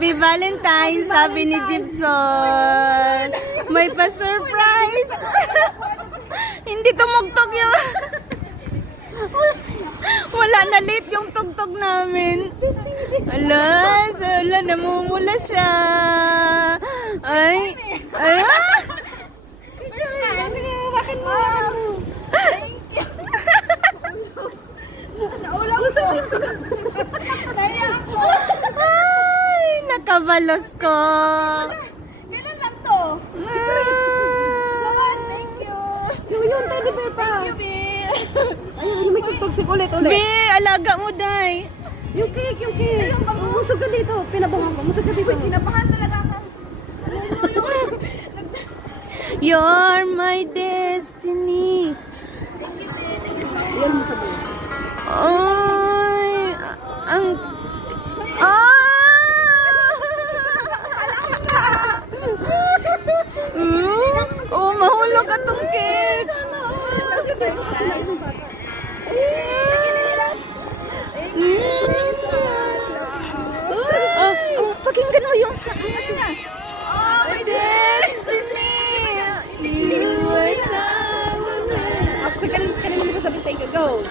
Happy Valentine's, sabi ni Gibson. May pa-surprise. Hindi tumugtog yun. Wala na late yung tugtog namin. Ala, namumula siya. Ay. Bakit mo? Ay, nakabalos ko. Ganun lang to. Thank you. Yung teddy bear pa. Thank you, B. Ayun, may tugtog ulit. Be, alaga mo, Day. Yung cake. Musog ka dito. Pinabangan ko. Musog ka dito. Pinabangan talaga ako. You're my destiny. Yan mo sa buhay. Ay, ang... Oh, mahulog ka tong cake. Pakinggan mo yung sa... Oh, destiny. You and I. Ako sa kanina mo sasabihin tayo. Go.